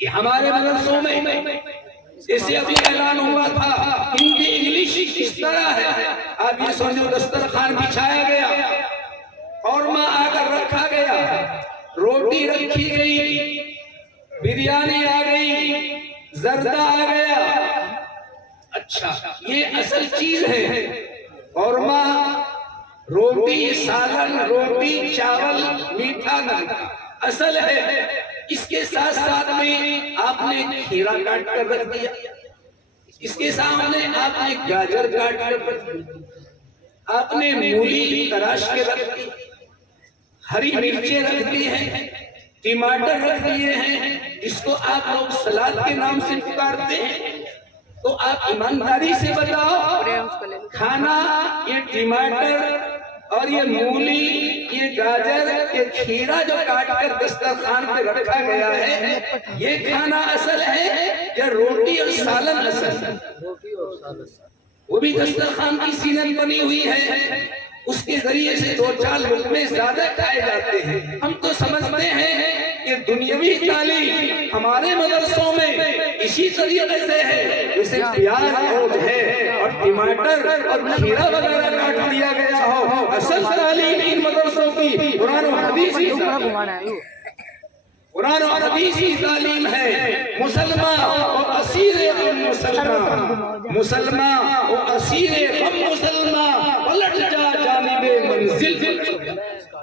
یہ ہمارے مدرسوں میں جیسے ابھی اعلان ہوا تھا ہندی انگلش کس طرح ہے، آپ یہ سمجھو دسترخوان بچھایا گیا، قورمہ آ کر رکھا گیا، روٹی رکھی گئی، بریانی آ گئی، زردہ آ گیا۔ اچھا یہ اصل چیز ہے، قورمہ، روٹی، سالن، روٹی، چاول، میٹھا نمکین اصل ہے۔ اس کے ساتھ ساتھ میں آپ نے کھیرا کاٹ کر رکھ دیا، اس کے سامنے آپ نے گاجر کاٹ کر رکھ دیا، آپ نے مولی تراش کے رکھ دی، ہری مرچیں رکھ دی ہیں، ٹماٹر رکھ دیے ہیں، جس کو آپ لوگ سلاد کے نام سے پکارتے ہیں۔ تو آپ ایمانداری سے بتاؤ، کھانا یہ ٹماٹر اور یہ مولی، یہ گاجر، یہ کھیرا جو کاٹ کر دسترخوان پہ رکھا گیا ہے، یہ کھانا اصل ہے یا روٹی اور سالن اصل ہے؟ وہ بھی دسترخوان کی زینت بنی ہوئی ہے، اس کے ذریعے سے دو چار لقمے زیادہ کھائے جاتے ہیں۔ ہم تو سمجھتے ہیں کہ دنیاوی تعلیم ہمارے مدرسوں میں اسی طریقے سے ہے، جیسے پیاز اور ہے اور ٹماٹر اور کھیرا وغیرہ کاٹ دیا گیا ہو۔ اصل تعلیم ان مدرسوں کی قرآن و حدیثی تعلیم ہے۔ مسلمان و اسیر غم مسلمان، مسلمان و اسیر غم مسلمان، پلٹ جا جانب منزل،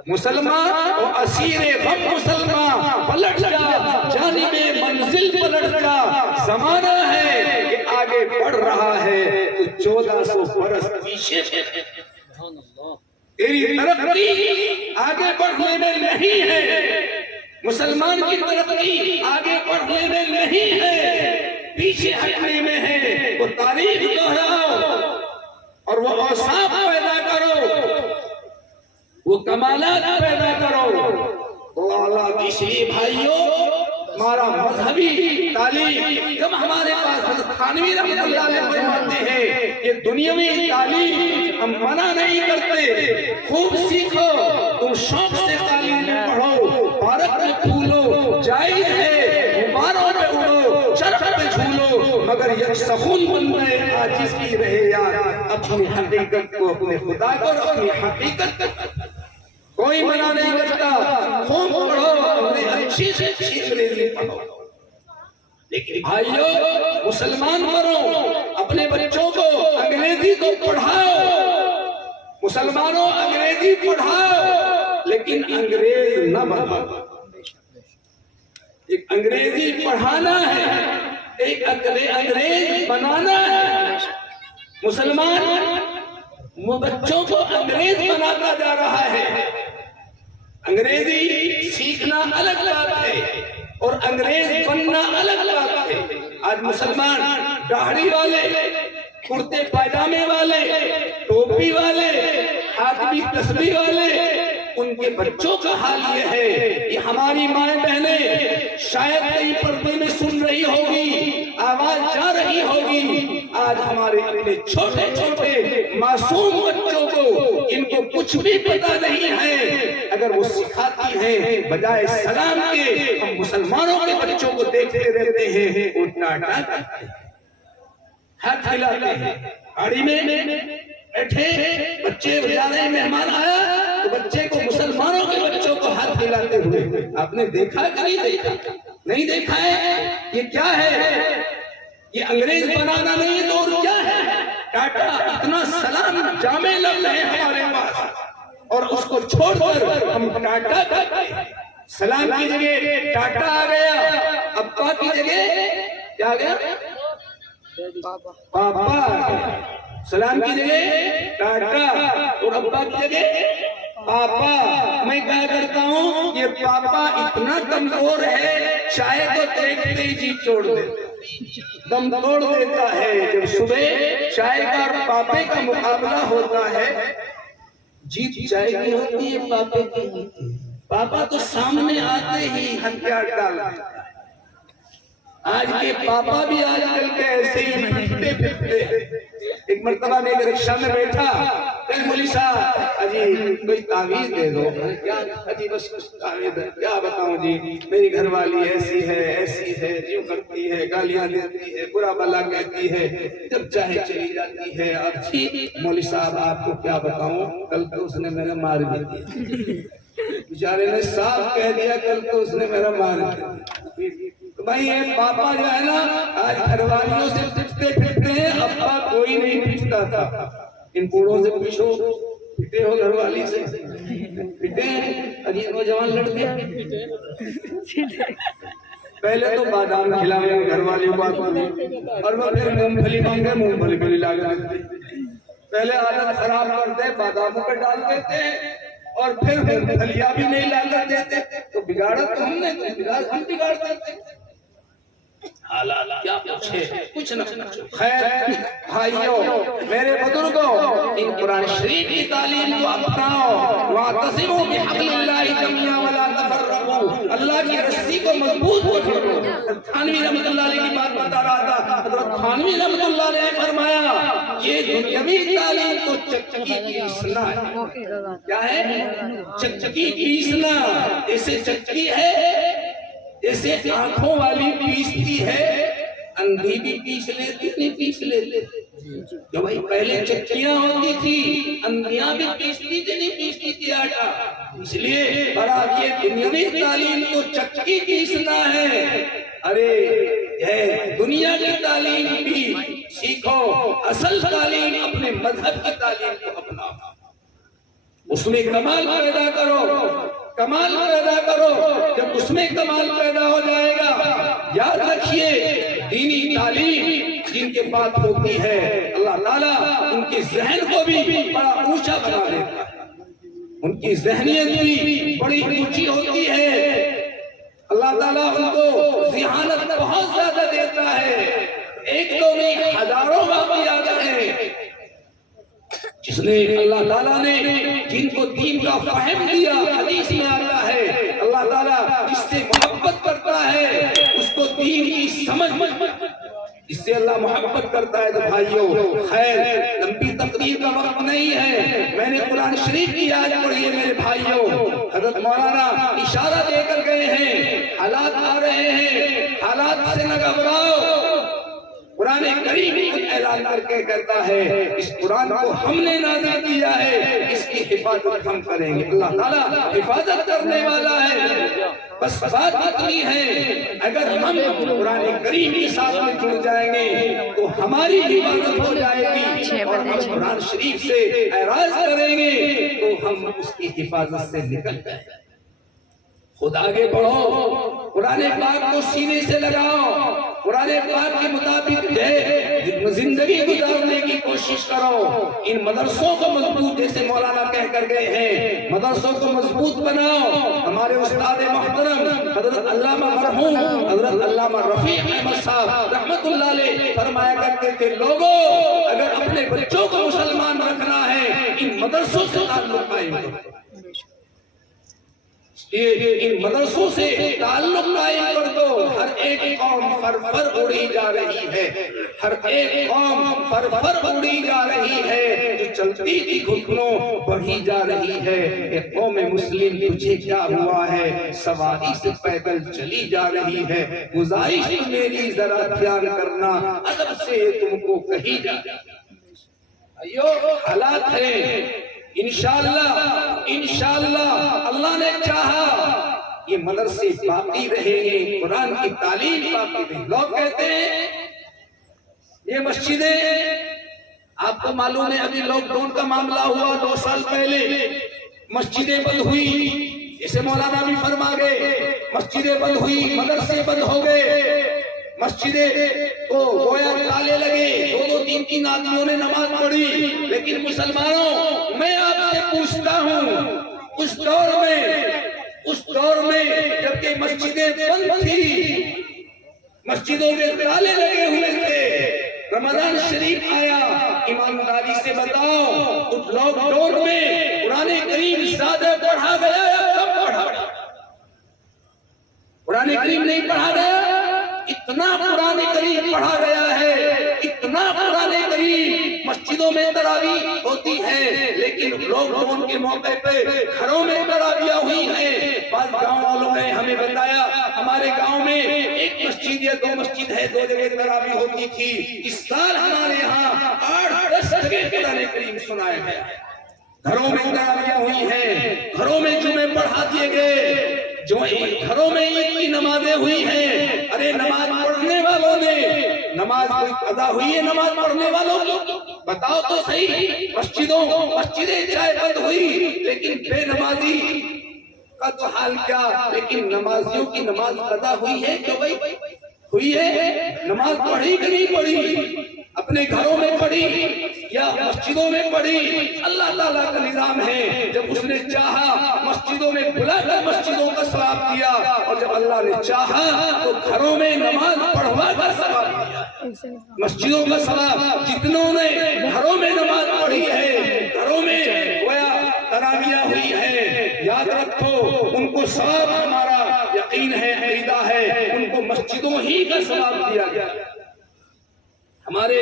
مسلمان و اسیر غم مسلمان، پلٹ جا جانب منزل، پلٹ جا۔ زمانہ ہے کہ آگے بڑھ رہا ہے تو 1400 برس پیچھے، تیری ترقی آگے بڑھنے میں نہیں ہے، مسلمان کی ترقی آگے بڑھنے میں نہیں ہے، پیچھے ہٹنے میں ہے۔ وہ تاریخ دہراؤ اور وہ اوصاف پیدا کرو، وہ کمالات پیدا کرو۔ تو اللہ اس لیے بھائیوں، ہمارا مذہبی تعلیم جب ہمارے پاس حضرت تھانوی رحمۃ اللہ علیہ فرماتے ہیں یہ دنیاوی تعلیم ہم منع نہیں کرتے، خوب سیکھو، تم شوق سے تعلیم پڑھو، پارک میں پھولو، جائز ہے، غباروں پہ اڑو، چرخ پہ جھولو، مگر یک سخن بندے عاجز کی رہے یاد، اپنی حقیقت کو، اپنے خدا کو، اپنی حقیقت کو کوئی منع نہیں کرتا۔ خوب پڑھو، اپنے اچھی سے اچھی انگریزی پڑھو، لیکن بھائیو مسلمان بنو، اپنے بچوں کو انگریزی کو پڑھاؤ، مسلمانوں انگریزی پڑھاؤ، لیکن انگریز نہ بنو۔ ایک انگریزی پڑھانا ہے، ایک انگریز بنانا ہے۔ مسلمان بچوں کو انگریز بناتا جا رہا ہے۔ انگریزی سیکھنا الگ بات ہے اور انگریز بننا الگ بات ہے۔ آج مسلمان داڑھی والے، کرتے پائجامے والے، ٹوپی والے، ہاتھ میں تسبیح والے، ان کے بچوں کا حال یہ ہے۔ یہ ہماری مائیں بہنیں شاید کئی پردے میں سن رہی ہوگی، آواز جا رہی ہوگی، آج ہمارے اپنے چھوٹے چھوٹے معصوم بچوں کو ان کو کچھ بھی پتہ نہیں ہے، اگر وہ سکھاتی ہیں بجائے سلام کے، ہم مسلمانوں کے بچوں کو دیکھتے رہتے ہیں، وہ ٹاٹا کرتے ہیں، ہاتھ ہلاتے ہیں، گاڑی میں بیٹھے بچے جا رہے، مہمان آیا تو بچے کو، مسلمانوں کے بچوں کو ہاتھ ہلاتے ہوئے آپ نے دیکھا کہ نہیں دیکھا؟ نہیں دیکھا ہے؟ یہ کیا ہے؟ یہ انگریز بنانا نہیں تو اور کیا ہے؟ ٹاٹا، اتنا سلام جامع لفظ ہے ہمارے پاس اور اس کو چھوڑ کر ہم ٹاٹا کرتے ہیں۔ سلام کی جگہ ٹاٹا آ گیا، ابا کی جگہ کیا آ گیا؟ پاپا آ گیا۔ سلام کی جگہ ٹاٹا اور ابا کی جگہ پاپا۔ میں کہا کرتا ہوں یہ پاپا اتنا کمزور ہے، چائے کو دیکھتے ہی جی چھوڑ دیتا، دم توڑ دیتا ہے۔ جب صبح چائے کا اور پاپے کا مقابلہ ہوتا ہے، جیت چائے کی ہوتی ہے، پاپے کی ہوتی ہے۔ پاپا تو سامنے آتے ہی ہتھیار ڈال دیتا ہے۔ آج کے پاپا بھی آج کل کے ایسے ہی پھرتے پھرتے۔ ایک مرتبہ میں ایک رکشہ میں بیٹھا، مولوی صاحب اجی کوئی تعویذ دے دو. کیا اجی بس تعویذ کیا بتاؤں جی, میری گھر والی ایسی ہے یوں کرتی ہے, گالیاں دیتی ہے, برا بلا کہتی ہے, جب چاہے چلی جاتی ہے. اور جی مولوی صاحب آپ کو کیا بتاؤں, کل تو اس نے میرا مار بھی دیا, بیچارے نے صاف کہہ دیا کل تو اس نے میرا مار دیا. بھائی یہ پاپا جو ہے نا آج گھر والیوں سے پٹتے پھرتے ہیں, ابا کوئی نہیں پٹتا تھا. ان بوڑھوں سے پوچھو پٹے ہو گھر والی سے, پٹے ہیں ابھی نوجوان لڑکے. پہلے تو بادام کھلاوے گھر والیوں کو اور وہ پھر مونگ پھلی مانگے, مونگ پھلی پھلی لا کے دیتے. پہلے عادت خراب کرتے, باداموں پہ ڈال دیتے اور پھر مونگ پھلیاں بھی نہیں لا کر دیتے. تو بگاڑا تو ہم نے, ہم بگاڑ کرتے. حالات کیا پوچھے, کچھ نہ پوچھو. خیر بھائیو میرے بزرگوں, ان قرآن شریف کی تعلیم کو اپناؤ. واعتصموا بحبل اللہ جميعا ولا تفرقوا, اللہ کی رسی کو مضبوط پکڑو. تھانوی رحمۃ اللہ علیہ کی بات بتا رہا تھا. حضرت تھانوی رحمۃ اللہ علیہ نے فرمایا یہ دنیاوی تعلیم کو چکچکی پیسنا ہے. کیا ہے چکچکی پیسنا؟ جیسے چکچکی ہے, جیسے آنکھوں والی پیستی ہے, اندھی بھی پیس لیتی نہیں پیس لیتے. جو بھائی پہلے چکیاں ہوتی تھی, اندھیاں بھی پیستی تھی نہیں پیستی تھی آٹا. اس لیے بڑا یہ دنیاوی تعلیم کو چکی پیسنا ہے. ارے ہے دنیا کی تعلیم بھی سیکھو, اصل تعلیم اپنے مذہب کی تعلیم کو اپناؤ, اس میں کمال پیدا کرو, کمال پیدا کرو. جب اس میں کمال پیدا ہو جائے گا, یاد رکھیے دینی تعلیم جن کے پاس ہوتی ہے اللہ تعالیٰ ان کے ذہن کو بھی بڑا اونچا بنا دیتا ہے, ان کی ذہنیت بھی بڑی اونچی ہوتی ہے. اللہ تعالیٰ ان کو ذہانت بہت زیادہ دیتا ہے. ایک تو نہیں ہزاروں واقعات ہیں جس نے اللہ تعالیٰ نے جن کو دین کا فہم دیا. حدیث میں آتا ہے اللہ تعالیٰ جس سے محبت کرتا ہے اس کو دین کی سمجھ, اس سے اللہ محبت کرتا ہے. تو بھائیو خیر لمبی تقریر کا وقت نہیں ہے, میں نے قرآن شریف کی آیت پڑھی ہے میرے بھائیو. حضرت مولانا اشارہ دے کر گئے ہیں, حالات آ رہے ہیں, حالات سے نہ گھبراؤ. قرآن کریم اعلان کر کے کہتا ہے اس قرآن کو ہم نے نازل کیا ہے, اس کی حفاظت ہم کریں گے. اللہ تعالیٰ حفاظت کرنے والا ہے. بس بات اتنی ہے اگر ہم قرآن کریم کے ساتھ میں جڑ جائیں گے تو ہماری حفاظت ہو جائے گی, اور ہم قرآن شریف سے اعراض کریں گے تو ہم اس کی حفاظت سے نکل جائیں گے. خود آگے بڑھو, قرآن پاک کو سینے سے لگاؤ, قرآن پاک کے مطابق زندگی گزارنے کی کوشش کرو. ان مدرسوں کو مضبوط, جیسے مولانا کہہ کر گئے ہیں, مدرسوں کو مضبوط بناؤ. ہمارے استاد محترم حضرت علامہ مرحوم حضرت علامہ رفیع احمد صاحب رحمت اللہ علیہ فرمایا کرتے تھے, لوگوں اگر اپنے بچوں کو مسلمان رکھنا ہے ان مدرسوں سے تعلق قائم کرو. ان مدرسوں سے تعلق قائم کر دو. ہر ایک قوم فرفر اڑی جا رہی ہے, ہر ایک قوم فرفر اڑی جا رہی ہے, جو چلتی تھی گھٹنوں بڑھی جا رہی ہے. اے قوم مسلم تجھے کیا ہوا ہے, سواری سے پیدل چلی جا رہی ہے. گزارش میری ذرا دھیان کرنا, ادب سے تم کو کہی جا رہی ہے. ایو حالات ہیں. انشاءاللہ اللہ نے چاہا یہ مدرسے باقی رہیں گے, قرآن کی تعلیم باقی رہیں. لوگ کہتے ہیں یہ مسجدیں, آپ کو معلوم ہے ابھی لاک ڈاؤن کا معاملہ ہوا 2 سال پہلے, مسجدیں بند ہوئی, جیسے مولانا بھی فرما گئے, مسجدیں بند ہوئی, مدرسے بند ہو گئے. مسجدیں کو گویا تالے لگے, 2-2, 3-3 آدمیوں نے نماز پڑھی. لیکن مسلمانوں میں آپ سے پوچھتا ہوں, اس دور میں جبکہ مسجدیں بند تھی, مسجدوں میں تالے لگے ہوئے تھے, رمضان شریف آیا, ایمانداری سے بتاؤ اس لاک ڈاؤن میں قرآن کریم زیادہ پڑھا گیا یا کم پڑھا گیا؟ قرآن کریم نہیں پڑھا گیا, اتنا قرآن کریم پڑھا گیا ہے, اتنا قرآن کریم مسجدوں میں تراویح ہوتی ہے، لیکن لاک ڈاؤن کے موقع پہ گھروں میں تراویح ہوئی ہیں۔ بعض گاؤں والوں نے ہمیں بتایا ہمارے گاؤں میں ایک مسجد یا دو مسجد ہے، دو جگہ تراویح ہوتی تھی۔ اس سال ہمارے یہاں 8-10 جگہ قرآن کریم سنایا گیا، گھروں میں تراویح ہوئی ہیں، گھروں میں جمعے پڑھا دیے گئے، جو گھروں میں عید کی نمازیں ہوئی ہیں۔ ارے نماز پڑھنے والوں نے نماز کوئی قضا ہوئی ہے؟ نماز پڑھنے والوں کی بتاؤ تو صحیح۔ مسجدیں چاہے بند ہوئی، لیکن بے نمازی کا تو حال کیا؟ لیکن نمازیوں کی نماز قضا ہوئی ہے کیوں بھائی؟ ہوئی ہے؟ نماز پڑھی کہ نہیں پڑھی؟ اپنے گھروں میں پڑھی یا مسجدوں میں پڑھی؟ اللہ تعالیٰ کا نظام ہے، جب اس نے چاہا مسجدوں میں بلا کر مسجدوں کا ثواب دیا، اور جب اللہ نے چاہا تو گھروں میں نماز پڑھوا کر ثواب دیا۔ مسجدوں کا ثواب جتنوں نے گھروں میں نماز پڑھی ہے، گھروں میں گویا تراویح ہوئی ہے، یاد رکھو ان کو ثواب، ہمارا یقین ہے، عقیدہ ہے، ان کو مسجدوں ہی کا ثواب دیا گیا۔ ہمارے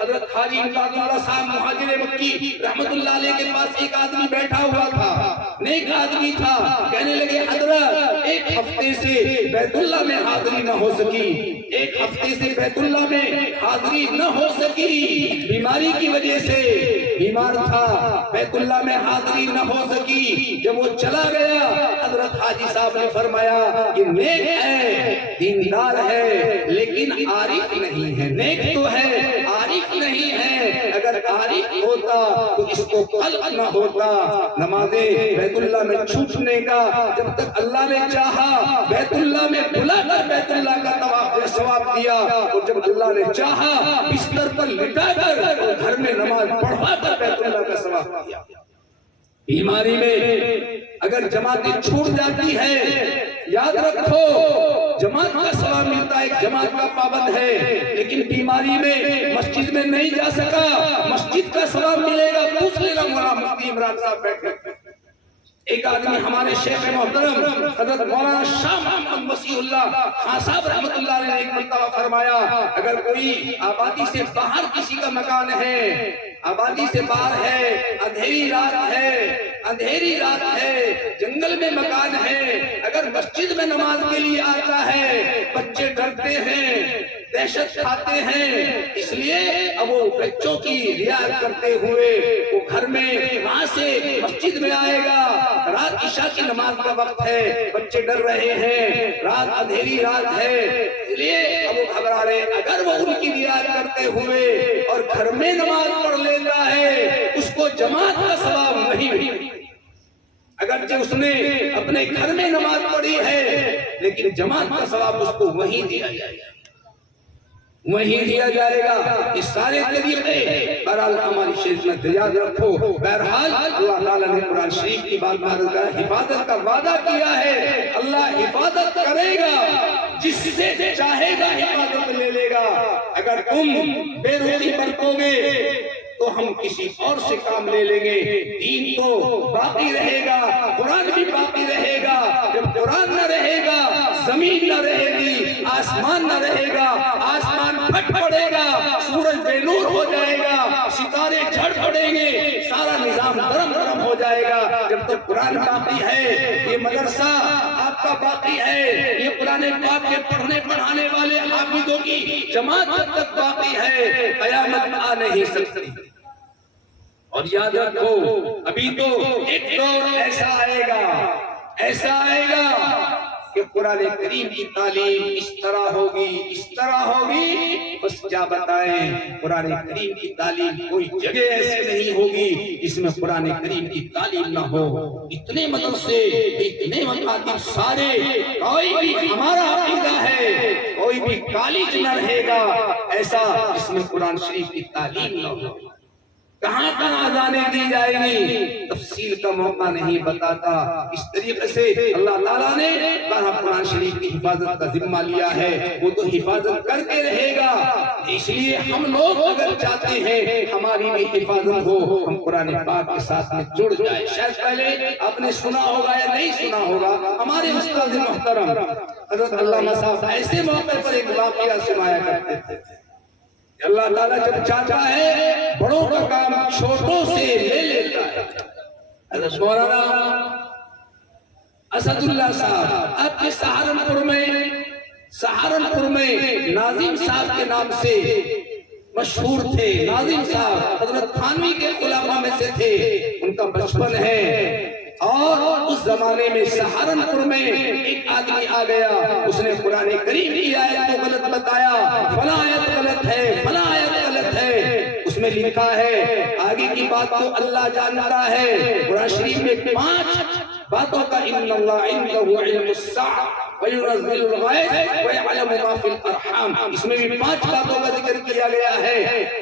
حضرت حاجی امداد اللہ صاحب مہاجر مکی رحمت اللہ علیہ کے پاس ایک آدمی بیٹھا ہوا تھا، نیک آدمی تھا، کہنے لگے حضرت ایک ہفتے سے بیت اللہ میں حاضری نہ ہو سکی، ایک ہفتے سے بیت اللہ میں حاضری نہ ہو سکی، بیماری کی وجہ سے بیمار تھا، بیت اللہ میں حاضری نہ ہو سکی۔ جب وہ چلا گیا حضرت حاجی صاحب نے فرمایا یہ نیک ہے، دیندار ہے، لیکن عارف نہیں ہے۔ نیک تو ہے، عارف نہیں ہے، اگر عارف ہوتا تو اس کو قلق نہ ہوتا۔ نمازیں بیت اللہ میں چھوٹنے کا جب تک اللہ نے چاہا بیت اللہ میں بلا کر بیت اللہ کا ثواب دیا، اور جب اللہ نے چاہا بستر پر لٹا کر گھر میں نماز پڑھوا کر بیت اللہ کا ثواب دیا۔ بیماری میں اگر جماعتیں چھوٹ جاتی ہے، یاد رکھو جماعت کا ثواب ملتا ہے، جماعت کا پابند ہے، لیکن بیماری میں مسجد میں نہیں جا سکا، مسجد کا ثواب ملے گا۔ پوچھ لینا مولانا مفتی عمران صاحب بیٹھے، ایک آدمی ہمارے شیخ محترم حضرت مولانا شاہ محمد مسیح اللہ خان صاحب رحمت اللہ علیہ نے ایک مرتبہ فرمایا اگر کوئی آبادی سے باہر کسی کا مکان ہے، آبادی سے باہر ہے، اندھیری رات ہے، جنگل میں مکان ہے، اگر مسجد میں نماز کے لیے آتا ہے، بچے ڈرتے ہیں، دہشت کھاتے ہیں، اس لیے اب وہ بچوں کی رعایت کرتے ہوئے وہ گھر میں وہاں سے مسجد میں آئے گا۔ رات عشاء کی نماز کا وقت ہے، بچے ڈر رہے ہیں، رات اندھیری رات ہے، اس لیے اب وہ گھبرا رہے، اگر وہ ان کی رعایت کرتے ہوئے اور گھر میں نماز پڑھ لیتا ہے اس کو جماعت کا ثواب نہیں ملے۔ اگرچہ اس نے اپنے گھر میں نماز پڑھی ہے، لیکن جماعت کا ثواب اس کو وہیں دیا جائے گا، وہیں دیا جائے گا۔ اس سارے طریقے بہرحال ہماری شریف میں یاد رکھو۔ بہرحال اللہ تعالیٰ نے قرآن شریف کی بات کا حفاظت کا وعدہ کیا ہے، اللہ حفاظت کرے گا، جس سے چاہے گا حفاظت لے لے گا۔ اگر تم بے روزی برتو گے تو ہم کسی اور سے کام لے لیں گے، دین تو باقی رہے گا، قرآن بھی باقی رہے گا۔ جب قرآن نہ رہے گا زمین نہ رہے گی، آسمان نہ رہے گا، آسمان پھٹ پڑے گا، سورج بے نور ہو جائے گا، ستارے جھڑ پڑیں گے، سارا نظام درم ہو جائے گا۔ جب تک قرآن باقی ہے، یہ مدرسہ آپ کا باقی ہے، یہ قرآن پاک کے پڑھنے پڑھانے والے حافظوں کی جماعت جب تک باقی ہے، قیامت آ نہیں سکتی۔ اور یاد رکھو ابھی تو ایک دور ایسا آئے گا کہ قرآن کریم کی تعلیم اس طرح ہوگی، بس کیا بتائیں، قرآن کریم کی تعلیم کوئی جگہ ایسے نہیں ہوگی جس میں قرآن کریم کی تعلیم نہ ہو۔ اتنے مدرسے، اتنے مکاتب سارے، کوئی بھی ہمارا عقیدہ ہے کوئی بھی کالج نہ رہے گا ایسا جس میں قرآن شریف کی تعلیم نہ ہو۔ کہاں کہاں اذانیں دی جائیں گی تفصیل کا موقع نہیں بتاتا۔ اس طریقے سے اللہ تعالیٰ نے قرآن شریف کی حفاظت کا ذمہ لیا ہے، وہ تو حفاظت کر کے رہے گا۔ اس لیے ہم لوگ اگر چاہتے ہیں ہماری بھی حفاظت ہو، ہم قرآن پاک کے ساتھ میں جڑ جائیں۔ شاید پہلے آپ نے سنا ہوگا یا نہیں سنا ہوگا، ہمارے استاد محترم حضرت علامہ صاحب ایسے موقع پر ایک واقعہ سنایا کرتے تھے۔ اللہ تعالیٰ جب چاہتا ہے بڑوں کا کام چھوٹوں سے لے لیتا ہے۔ حضرت مولانا اسد اللہ صاحب آپ کے سہارنپور میں ناظم صاحب کے نام سے مشہور تھے۔ ناظم صاحب حضرت تھانوی کے علماء میں سے تھے، ان کا بچپن ہے۔ اور اس زمانے میں سہارنپور میں ایک آدمی آ گیا، اس نے قرآن کریم کی آیت کو غلط بتایا، فلاں آیت غلط ہے، فلاں آیت غلط ہے۔ اس میں لکھا ہے آگے کی بات تو اللہ جانتا ہے۔ قرآن شریف میں 5 باتوں کا ان اللہ عنده علم الساعہ وَيُنَزِّلُ الْغَيْثَ وَيَعْلَمُ مَا فِي الْأَرْحَامِ، اس میں بھی 5 باتوں کا ذکر کیا گیا ہے۔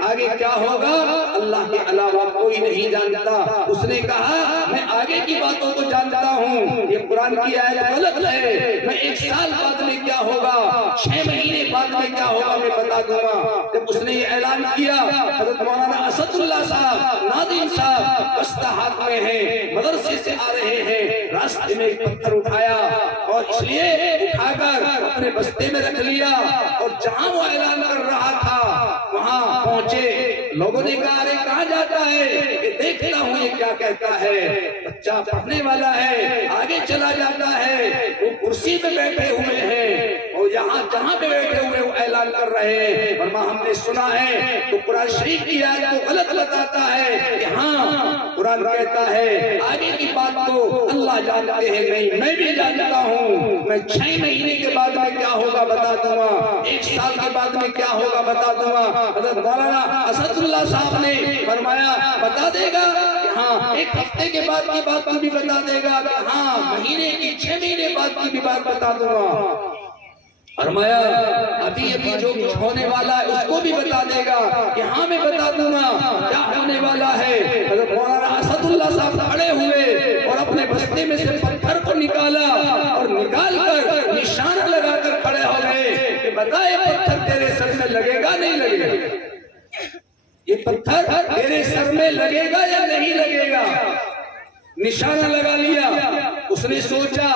آگے کیا ہوگا اللہ کے علاوہ کوئی نہیں جانتا۔ اس نے کہا میں آگے کی باتوں کو جانتا ہوں، یہ قرآن کی آیت غلط ہے، میں 1 سال بعد میں کیا ہوگا، 6 مہینے بعد میں کیا ہوگا میں بتا دوں گا۔ جب اس نے یہ اعلان کیا، حضرت مولانا اسد اللہ صاحب ناظم صاحب بستہ ہاتھ میں ہیں، مدرسے سے آ رہے ہیں، راستے میں ایک پتھر اٹھایا اور اس لیے اٹھا کر اپنے بستے میں رکھ لیا، اور جہاں وہ اعلان کر رہا تھا وہاں پہنچے۔ لوگوں نے کہا ارے کہاں جاتا ہے، یہ دیکھتا ہوں یہ کیا کہتا ہے۔ بچہ پڑھنے والا ہے، آگے چلا جاتا ہے، وہ کرسی پہ بیٹھے ہوئے ہیں اور یہاں جہاں پہ بیٹھے ہوئے وہ اعلان کر رہے ہیں، ورنہ ہم نے سنا ہے تو قرآن شریف کی آیت کو غلط بتاتا ہے کہ ہاں قرآن کہتا ہے آگے کی بات تو اللہ جانتے ہیں، نہیں میں بھی جانتا ہوں، میں 6 مہینے کے بعد میں کیا ہوگا بتا دوں گا، 1 سال کے بعد میں کیا ہوگا بتا دوں گا۔ حضرت مولانا اسد اللہ صاحب نے فرمایا بتا دے گا کہ ہاں 1 ہفتے کے بعد کی بات بھی بتا دے گا، کہ ہاں مہینے کی 6 مہینے بعد کی بھی بات بتا دوں گا۔ فرمایا ابھی جو کچھ ہونے والا ہے اس کو بھی بتا دے گا کہ ہاں میں بتا دوں گا کیا ہونے والا ہے۔ حضرت مولانا اسد اللہ صاحب کھڑے ہوئے اور اپنے بستے میں سے پتھر کو نکالا اور نکال کر نشانہ لگا کر کھڑے ہو گئے کہ بتائے پتھر تیرے سر میں لگے گا نہیں لگے گا، یہ پتھر تیرے سر میں لگے گا یا نہیں لگے گا۔ نشانہ لگا لیا، اس نے سوچا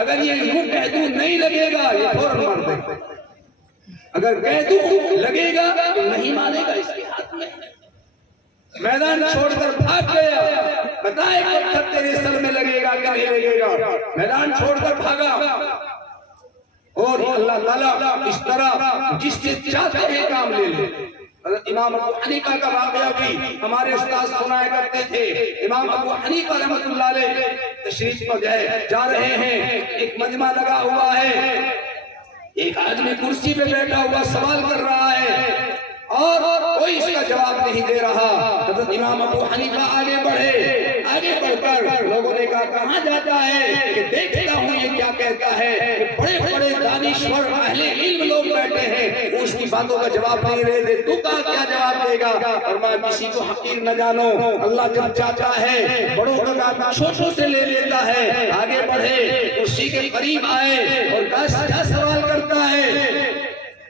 اگر یہ یوں کہہ دوں نہیں لگے گا یہ فوراً مار دے گا، اگر کہہ دوں لگے گا تو نہیں مانے گا، اس کے ہاتھ میں میدان چھوڑ کر بھاگ گیا۔ بتائے پتھر تیرے سر میں لگے گا کہ نہیں لگے گا، میدان چھوڑ کر بھاگا۔ اور اللہ تعالیٰ اس طرح جس سے چاہتے ہیں کام لے لے۔ حضرت امام ابو حنیفہ کا واقعہ بھی ہمارے استاد سنایا کرتے تھے۔ امام ابو حنیفہ رحمۃ اللہ علیہ تشریف پر جا رہے ہیں، ایک مجمع لگا ہوا ہے، ایک آدمی کرسی پہ بیٹھا ہوا سوال کر رہا ہے اور کوئی اس کا جواب نہیں دے رہا۔ حضرت امام ابو حنیفہ آگے بڑھے، آگے بڑھ کر لوگوں نے کہا کہاں جاتا ہے کہ دیکھتا ہوں یہ کیا کہتا ہے، کہ بڑے بڑے دانشور اہل علم لوگ بیٹھے ہیں، وہ اس کی باتوں کا جواب نہیں دے رہے، تو کیا جواب دے گا؟ فرمایا کسی کو حقیر نہ جانو، اللہ جب چاہتا ہے بڑوں کا کام چھوٹوں سے لے لیتا ہے۔ آگے بڑھے، کرسی کے قریب آئے اور کیا سوال کرتا ہے؟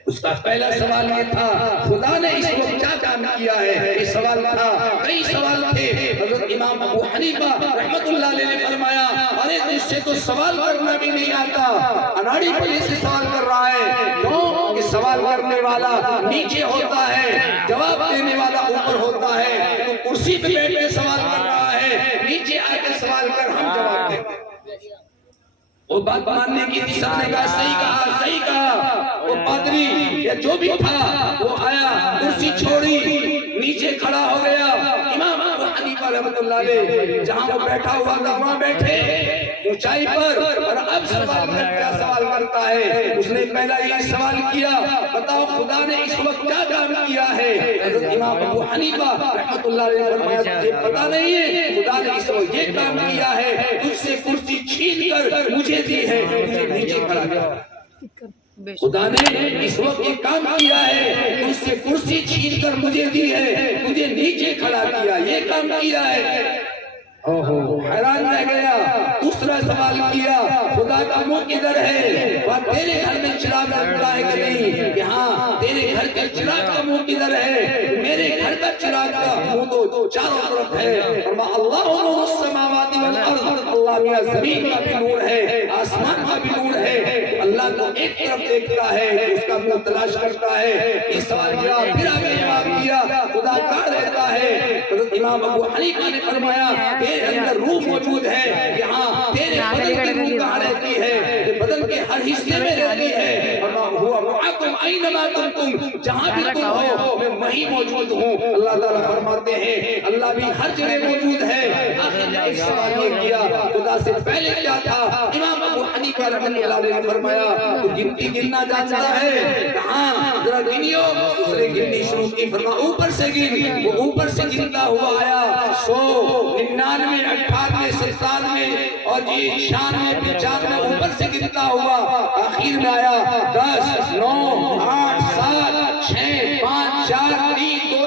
اس کا پہلا سوال یہ تھا خدا نے اس وقت کیا کام کیا ہے، یہ سوال تھا، کئی سوال تھے۔ حضرت امام ابو حنیفہ رحمت اللہ علیہ نے فرمایا ارے تجھ سے تو سوال کرنا بھی نہیں آتا، اناڑی پلی سے سوال کر رہا ہے، کیوں کہ سوال کرنے والا نیچے ہوتا ہے، جواب دینے والا اوپر ہوتا ہے، تو کرسی پہ بیٹھ کے سوال کر رہا ہے، نیچے آ کے سوال کر ہم جواب دیں گے۔ وہ بات ماننے کی تھی، سب نے کہا صحیح کہا صحیح کہا۔ وہ پادری یا جو بھی تھا وہ آیا، کرسی چھوڑی، نیچے کھڑا ہو گیا۔ امام ابو حنیفہ رحمۃ اللہ علیہ جہاں وہ بیٹھا ہوا تھا وہاں بیٹھے اونچائی پر، اور اب سوال کیا سوال کرتا ہے؟ اس نے پہلا یہ سوال کیا بتاؤ خدا نے اس وقت کیا کام کیا ہے؟ حضرت امام ابو حنیفہ رحمۃ اللہ علیہ نے فرمایا تجھے پتہ نہیں ہے، خدا نے اس وقت یہ کام کیا ہے، تجھ سے کرسی چھین کر مجھے دی ہے، مجھے نیچے کھڑا کیا۔ خدا نے اس وقت یہ کام کیا ہے، تجھ سے کرسی چھین کر مجھے دی ہے، مجھے نیچے کھڑا کیا، یہ کام کیا ہے۔ حیران رہ گیا۔ دوسرا سوال کیا خدا کا منہ کدھر ہے؟ وہ تیرے گھر میں چراغ جلتا ہے کہ نہیں؟ کہ ہاں تیرے گھر کے چراغ کا منہ کدھر ہے؟ میرے گھر کا چراغ کا منہ تو چاروں طرف ہے۔ فرمایا اللہ نور السماوات والارض، اللہ میاں زمین کا بھی نور ہے، آسمان کا بھی نور ہے۔ اللہ اللہ کو ایک طرف دیکھتا ہے اس کا منہ تلاش کرتا ہے. اس سوال کیا پھر آگے جواب دیا خدا کہاں رہتا ہے؟ حضرت امام ابو حنیفہ نے فرمایا تیرے اندر روح موجود ہے. یہاں تیرے بدن کی روح کہاں رہتی ہے؟ یہ بدن کے ہر حصے میں رہتی ہے. ہوا معکم اینما کنتم، جہاں بھی تم ہو میں وہیں موجود ہوں. اللہ تعالیٰ فرماتے ہیں اللہ بھی ہر جگہ موجود ہے. آخر نے ایک سوال یہ کیا خدا سے پہلے کیا تھا؟ امام ابو حنیفہ رحمۃ اللہ علیہ نے فرمایا تو گنتی گننا جانتا ہے؟ کہاں ذرا گنیو. اس نے گننی شروع کی. فرمایا اوپر سے گن. وہ اوپر سے گنتا ہوا آیا 100 99 98 97 اور 96 95 اوپر سے گنتا ہوا آخر میں آیا 10 9 8 7 6 5 4 3 2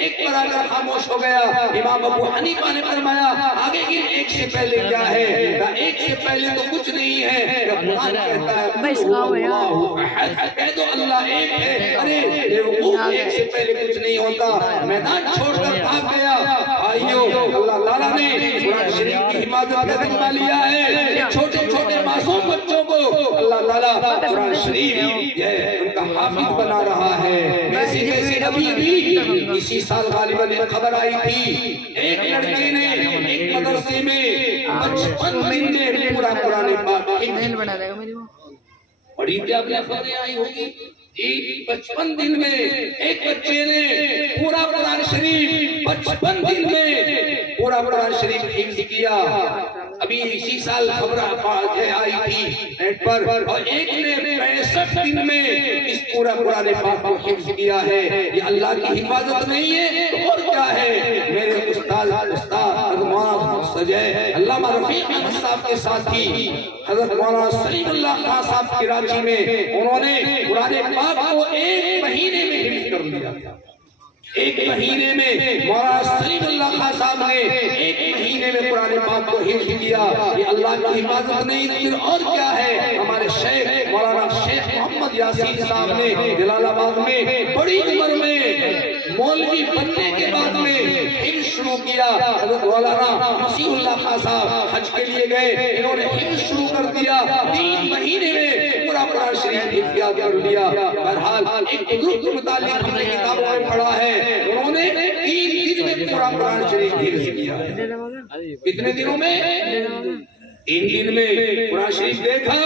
ایک پر آ کر خاموش ہو گیا. امام ابو حنیفہ نے فرمایا آگے گن ایک سے پہلے کیا ہے؟ ایک سے پہلے تو کچھ نہیں ہے. قرآن کہتا ہے کہہ دو اللہ ایک ہے. ارے ایک سے پہلے کچھ نہیں ہوتا. میدان چھوڑ کر بھاگ گیا. آئیو اللہ تعالیٰ نے قرآن شریف کی حفاظت کا ذمہ لیا ہے. چھوٹے چھوٹے معصوم بچوں کو اللہ تعالیٰ قرآن شریف ان کا حافظ بنا رہا ہے. ویسے ابھی بھی اسی سال غالباً خبر آئی تھی ایک لڑکے نے ایک مدرسے میں 55 دن میں پورا قرآن پاک پڑھی تھی. آپ نے خبریں آئی ہوگی جی 55 دن میں ایک بچے نے پورا قرآن شریف 55 دن میں پورا قرآن شریف حفظ کیا. ابھی اسی سال خبر آئی تھی نیٹ پر. اور ایک نے 65 دن میں اس پورا قرآن پاک کو حفظ کیا ہے. یہ اللہ کی حفاظت نہیں ہے اور کیا ہے؟ میرے استاد مولانا سجے علامہ رفیق احمد صاحب کے ساتھی حضرت مولانا سلیم اللہ خان صاحب کی رانچی میں انہوں نے قرآن پاک کو ایک مہینے میں حفظ کر لیا. ایک مہینے میں مولانا سلیم اللہ خان صاحب نے ایک مہینے میں قرآن پاک کو حفظ کیا. یہ اللہ کی حفاظت نہیں پھر اور کیا ہے؟ ہمارے شیخ مولانا شیخ محمد یاسین صاحب نے جلال آباد میں بڑی عمر میں مولوی بننے کے بعد میں حفظ شروع کیا. حضرت مولانا مسیح اللہ خان صاحب حج کے لیے گئے. انہوں نے حفظ شروع کر دیا. 3 مہینے میں پورا قرآن شریف حفظ کر لیا. بہرحال ایک بزرگ کے متعلق ہم نے کتابوں میں پڑھا ہے انہوں نے 3 دن میں پورا قرآن شریف حفظ کیا. کتنے دنوں میں؟ 3 دن میں قرآن شریف دیکھا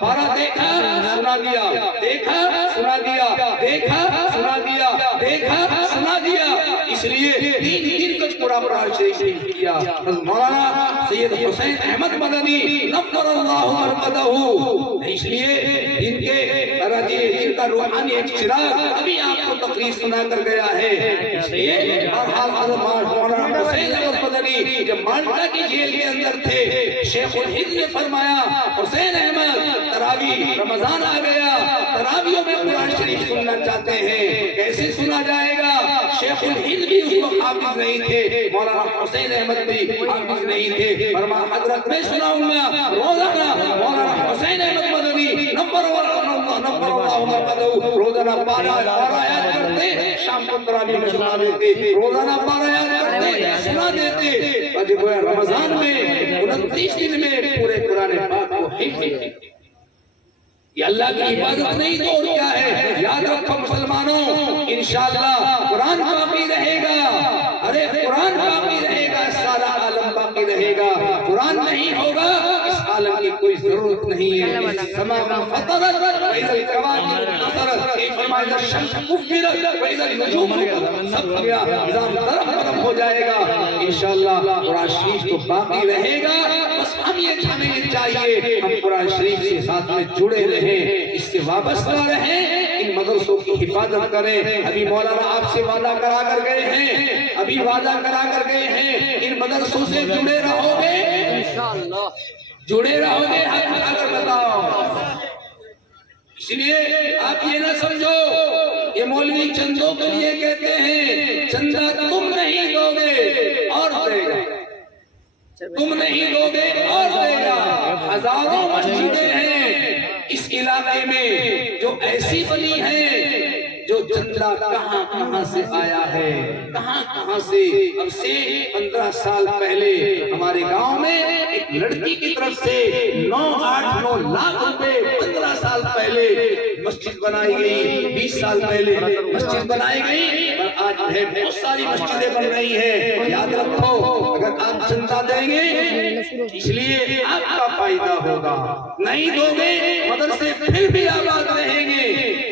پارا دیکھا سنا دیا دیکھا سنا دیا دیکھا سنا دیا دیکھا سنا دیا. اس لیے 3 دن تک پورا قرآن شریف حفظ کیا. مولانا سید حسین احمد مدنی نور اللہ مرقدہ اس لیے ان کا روحانی ایک چراغ ابھی آپ کو تقریر سنا کر گیا ہے. اس لیے حضرت مولانا حسین احمد مدنی جب مالٹا کی جیل کے اندر تھے شیخ الہند نے فرمایا حسین احمد تراویح رمضان آ گیا تراویحوں میں قرآن شریف سننا چاہتے ہیں کیسے سنا جائے گا؟ شیخ الہند بھی اس وقت حافظ نہیں تھے مولانا حسین احمد بھی حافظ نہیں تھے. فرمایا حضرت میں سناؤں گا روزانہ مولانا حسین احمد مدنی نمبر اللہ مرقدہ روزانہ 12 آیات کرتے شام کو تراویح میں سنا دیتے. روزانہ 12 آیات کرتے سنا دیتے. جب رمضان میں 29 دن میں پورے قرآن پاک کو حفظ. یہ اللہ کی حفاظت نہیں تو اور کیا ہے؟ یاد رکھو مسلمانوں انشاءاللہ قرآن باقی رہے گا. ارے قرآن باقی رہے گا سارا عالم باقی رہے گا. قرآن نہیں ہوگا اس عالم کی کوئی ضرورت نہیں ہے. سماء فطرت وإذا الكواكب انتثرت فرمایا الشمس كفرت وإذا النجوم سب نظام درم ہو جائے گا. انشاءاللہ قرآن شریف تو باقی رہے گا. بس ہمیں یہ چاہیے ہم قرآن شریف کے ساتھ میں جڑے رہیں اس سے وابستہ رہیں ان مدرسوں کی حفاظت کریں. ابھی مولانا آپ سے وعدہ کرا کر گئے ہیں ان مدرسوں سے جڑے رہو گے انشاءاللہ جڑے رہو گے. ہاتھ اٹھا کر بتاؤ. اس لیے آپ یہ نہ سمجھو یہ مولوی چندوں کے لیے کہتے ہیں چندہ تم نہیں دو گے اور دے گا. تم نہیں دو گے اور دے گا. ہزاروں مسجدیں ہیں اس علاقے میں جو ایسی بنی ہیں جو جو چندہ کہاں کہاں سے آیا ہے، کہاں کہاں سے۔ اب سے 15 سال پہلے ہمارے گاؤں میں ایک لڑکی کی طرف سے 9 لاکھ روپے 15 سال پہلے مسجد بنائی گئی، 20 سال پہلے مسجد بنائی گئی، اور آج بہت ساری مسجدیں بن رہی ہیں۔ یاد رکھو، اگر آپ چندہ دیں گے اس لیے آپ کا فائدہ ہوگا، نہیں دو گے مدرسے پھر بھی آباد رہیں گے۔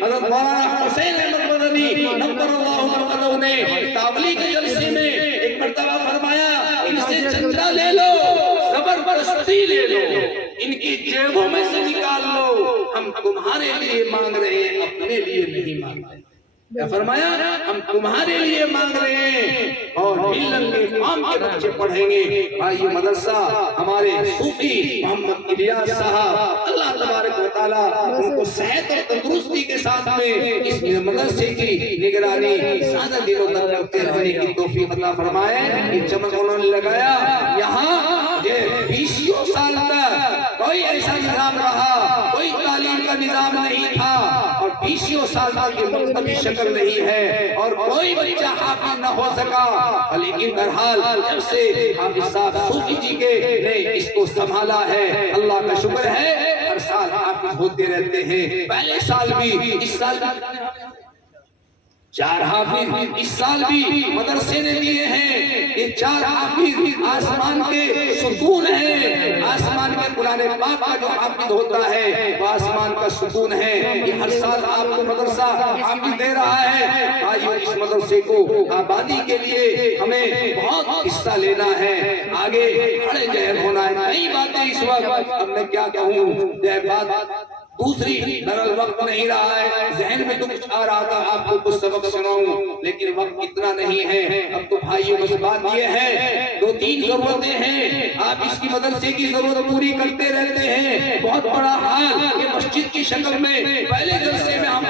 حضرت مولانا حسین احمد مدنی نور اللہ مرقدہ نے تابلیغ کے جلسے میں ایک مرتبہ فرمایا، ان سے چندہ لے لو، زبردستی لے لو، ان کی جیبوں میں سے نکال لو، ہم تمہارے لیے مانگ رہے ہیں، اپنے لیے نہیں مانگ رہے۔ کیا فرمایا؟ ہم تمہارے لیے مانگ رہے ہیں اور ملت کے قوم کے بچے پڑھیں گے۔ آئیے مدرسہ ہمارے صوفی محمد الیاس صاحب، اللہ تبارک و تعالیٰ ان کو صحت اور تندرستی کے ساتھ میں اس مدرسے کی نگرانی سادہ دنوں تک کرتے رہنے کی توفیق عطا فرمائے۔ یہ چمک انہوں نے لگایا، یہاں یہ 20 سال تک کوئی ایسا نظام رہا، کوئی تعلیم کا نظام نہیں تھا، اور 20 سال تک یہ مکتبی شکل نہیں ہے، اور کوئی بچہ حافظ نہ ہو سکا، لیکن بہرحال جب سے حافظ صاحب صوفی جی کے نے اس کو سنبھالا ہے، اللہ کا شکر ہے، ہر سال حافظ ہوتے رہتے ہیں۔ پہلے سال بھی، اس سال بھی 4 حافظ اس سال بھی مدرسے نے دیے ہیں۔ یہ 4 حافظ آسمان کے ستون ہیں، آسمان کے قرآن پاک کا جو حافظ ہوتا ہے وہ آسمان کا ستون ہے۔ یہ ہر سال آپ کو مدرسہ حافظ دے رہا ہے۔ آئیے اس مدرسے کو آبادی کے لیے ہمیں بہت حصہ لینا ہے، آگے کھڑے جہر ہونا ہے۔ کئی باتیں اس وقت، اب میں کیا کہوں، یہ بات دوسری درل وقت نہیں رہا ہے، ذہن میں تو کچھ آ رہا تھا آپ کو کچھ سبق سناؤں، لیکن وقت اتنا نہیں ہے۔ اب تو بھائیوں بس بات یہ ہے، 2-3 ضرورتیں ہیں، آپ اس کی مدرسے کی ضرورت پوری کرتے رہتے ہیں۔ بہت بڑا حال کہ مسجد کی شکل میں پہلے جلسے میں ہم